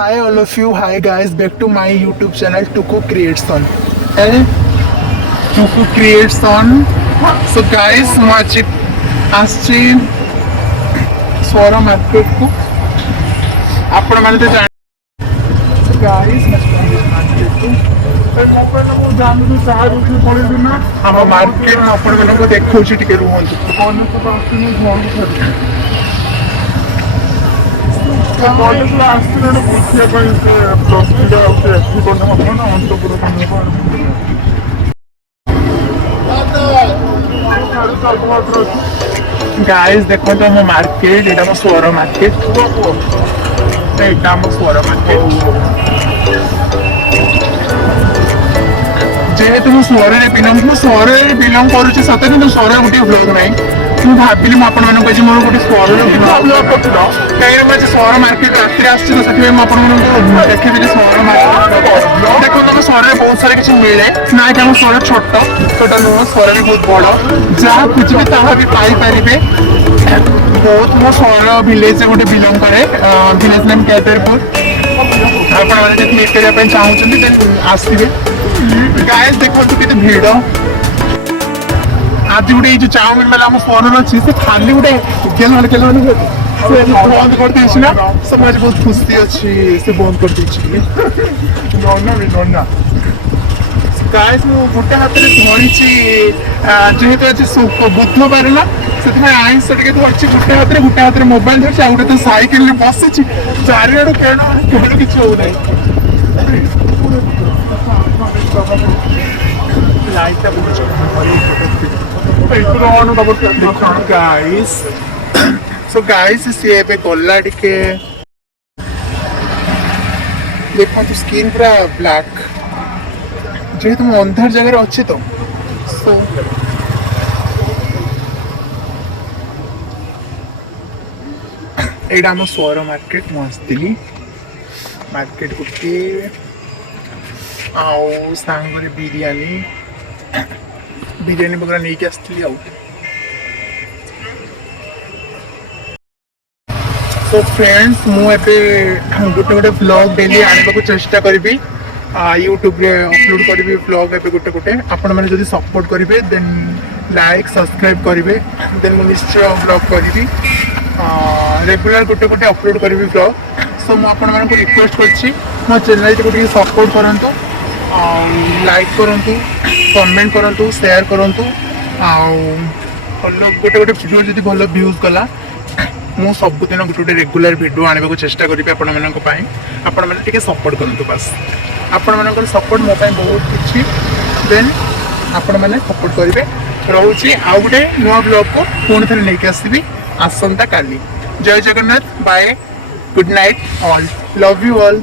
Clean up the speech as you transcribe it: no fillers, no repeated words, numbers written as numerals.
Hi all of you, hi guys, back to my YouTube channel Tuku Creation. Hey, Tuku Creation. So guys, ମୁଁ ଆଜି ଆସିଛି ସ୍ୱର ମାର୍କେଟ କୁ ଆପଣମାନେ ତ ଜାଣି So guys, ମାର୍କେଟ କୁ ମୁଁ ଜାଣିବି ଚାହା ରୁଟି ପଳେଇବି ନା ଆମ ମାର୍କେଟ ଆପଣମାନଙ୍କୁ ଦେଖଉଛି ଟିକେ ରୁହନ୍ତୁ କଲେଜରେ ଆସିଥିଲେ ଗୋଟେ ବୁଝିବା ପାଇଁ ସେ ପ୍ଲସ୍ ଥ୍ରୀଟା ଆଉ ସେ ଏଠି କଲେ ହବ ନା ଅନ୍ତପୁର ଗାଇସ୍ ଦେଖନ୍ତୁ ଆମ ମାର୍କେଟ ଏଇଟା ଆମ ସ୍ୱର ମାର୍କେଟ ଏଇଟା ଆମ ସ୍ୱର ମାର୍କେଟ ଯେହେତୁ ମୁଁ ସ୍ୱରରେ ବିଲଙ୍ଗ କରୁଛି ସତ କିନ୍ତୁ ସ୍ୱର ଗୋଟିଏ ବ୍ଲଗ ନାହିଁ ମୁଁ ଭାବିଲି ମୁଁ ଆପଣମାନଙ୍କୁ ଆଜି ମୋର ଗୋଟେ ସ୍ୱରର ବ୍ଲଗ କରିଥିଲ କାହିଁକିନା ମୁଁ ଆଜି ସ୍ୱର ମାର୍କେଟ ରାତିରେ ଆସିଛି ତ ସେଥିପାଇଁ ମୁଁ ଆପଣମାନଙ୍କୁ ଦେଖେଇଦେଲି ସ୍ୱର ମାର୍କେଟ ଦେଖନ୍ତୁ ଆମ ସ୍ୱରରେ ବହୁତ ସାରା କିଛି ମିଳେ ନା କି ଆମ ସ୍ୱର ଛୋଟ ଛୋଟ ନୁହଁ ସ୍ୱର ବି ବହୁତ ବଡ଼ ଯାହା ଖୋଜିବେ ତାହା ବି ପାଇପାରିବେ ବହୁତ ମୋ ସ୍ୱର ଭିଲେଜରେ ଗୋଟେ ବିଲଙ୍ଗ କରେ ଭିଲେଜ ନେମ୍ କେଦାରପୁର ଆପଣମାନେ ଯଦି ମିଟ୍ କରିବା ପାଇଁ ଚାହୁଁଛନ୍ତି ଦେନ୍ ଆସିବେ ଗାଇସ୍ ଦେଖନ୍ତୁ କେତେ ଭିଡ଼ ଆଜି ଗୋଟେ ଏଇ ଯୋଉ ଚାଉମିନ ବାଲା ଆମ ସ୍ୱରରେ ଅଛି ସେ ଖାଲି ଗୋଟେ ବନ୍ଦ କରିଦେଇଛି ନା ସେ ମୁଁ ଆଜି ବହୁତ ଖୁସି ଅଛି ସେ ବନ୍ଦ କରିଦେଇଛି ଗାଇସ୍ ମୁଁ ଗୋଟେ ହାତରେ ଧରିଛି ଯେହେତୁ ଆଜି ବୁଧବାର ନା ସେଥିପାଇଁ ଆଇଁଷ ଟିକେ ଧରିଛି ଗୋଟେ ହାତରେ ମୋବାଇଲ ଧରିଛି ଆଉ ଗୋଟେ ତ ସାଇକେଲରେ ବସିଛି ଚାରିଆଡୁ କେବଳ କିଛି ହଉନାହିଁ ଲାଇଟଟା ଗାଇସ୍ ସୋ ଗାଇସ୍ ସିଏ ଏବେ ଗଲା ଟିକେ ଦେଖନ୍ତୁ ସ୍କିନ୍ ପୁରା ବ୍ଲାକ୍ ଯେହେତୁ ମୁଁ ଅନ୍ଧାର ଜାଗାରେ ଅଛି ତ ସୋ ଏଇଟା ଆମ ସ୍ୱର ମାର୍କେଟ ମୁଁ ଆସିଥିଲି ମାର୍କେଟ ଗୋଟିଏ ଆଉ ସାଙ୍ଗରେ ବିରିୟାନୀ ବଗେରା ନେଇକି ଆସିଥିଲି ଆଉ ସୋ ଫ୍ରେଣ୍ଡସ୍ ମୁଁ ଏବେ ଗୋଟେ ଭ୍ଲଗ ଡେଲି ଆଣିବାକୁ ଚେଷ୍ଟା କରିବି ୟୁଟ୍ୟୁବରେ ଅପଲୋଡ଼ କରିବି ଭ୍ଲଗ ଏବେ ଗୋଟେ ଆପଣମାନେ ଯଦି ସପୋର୍ଟ କରିବେ ଦେନ୍ ଲାଇକ୍ ସବସ୍କ୍ରାଇବ୍ କରିବେ ଦେନ୍ ମୁଁ ନିଶ୍ଚୟ ଭ୍ଲଗ କରିବି ରେଗୁଲାର ଗୋଟେ ଅପଲୋଡ଼ କରିବି ଭ୍ଲଗ ସୋ ମୁଁ ଆପଣମାନଙ୍କୁ ରିକ୍ୱେଷ୍ଟ କରୁଛି ମୋ ଚ୍ୟାନେଲଟିକୁ ଟିକେ ସପୋର୍ଟ କରନ୍ତୁ ଆଉ ଲାଇକ୍ କରନ୍ତୁ କମେଣ୍ଟ କରନ୍ତୁ ସେୟାର କରନ୍ତୁ ଆଉ ଭଲ ଗୋଟେ ଭିଡ଼ିଓ ଯଦି ଭଲ ଭ୍ୟୁଜ୍ କଲା ମୁଁ ସବୁଦିନ ଗୋଟେ ରେଗୁଲାର ଭିଡ଼ିଓ ଆଣିବାକୁ ଚେଷ୍ଟା କରିବି ଆପଣମାନଙ୍କ ପାଇଁ ଆପଣମାନେ ଟିକେ ସପୋର୍ଟ କରନ୍ତୁ ବାସ୍ ଆପଣମାନଙ୍କର ସପୋର୍ଟ ମୋ ପାଇଁ ବହୁତ କିଛି ଦେନ୍ ଆପଣମାନେ ସପୋର୍ଟ କରିବେ ରହୁଛି ଆଉ ଗୋଟେ ନୂଆ ବ୍ଲଗକୁ ପୁଣି ଥରେ ନେଇକି ଆସିବି ଆସନ୍ତା କାଲି ଜୟ Jagannath bye good night all love you all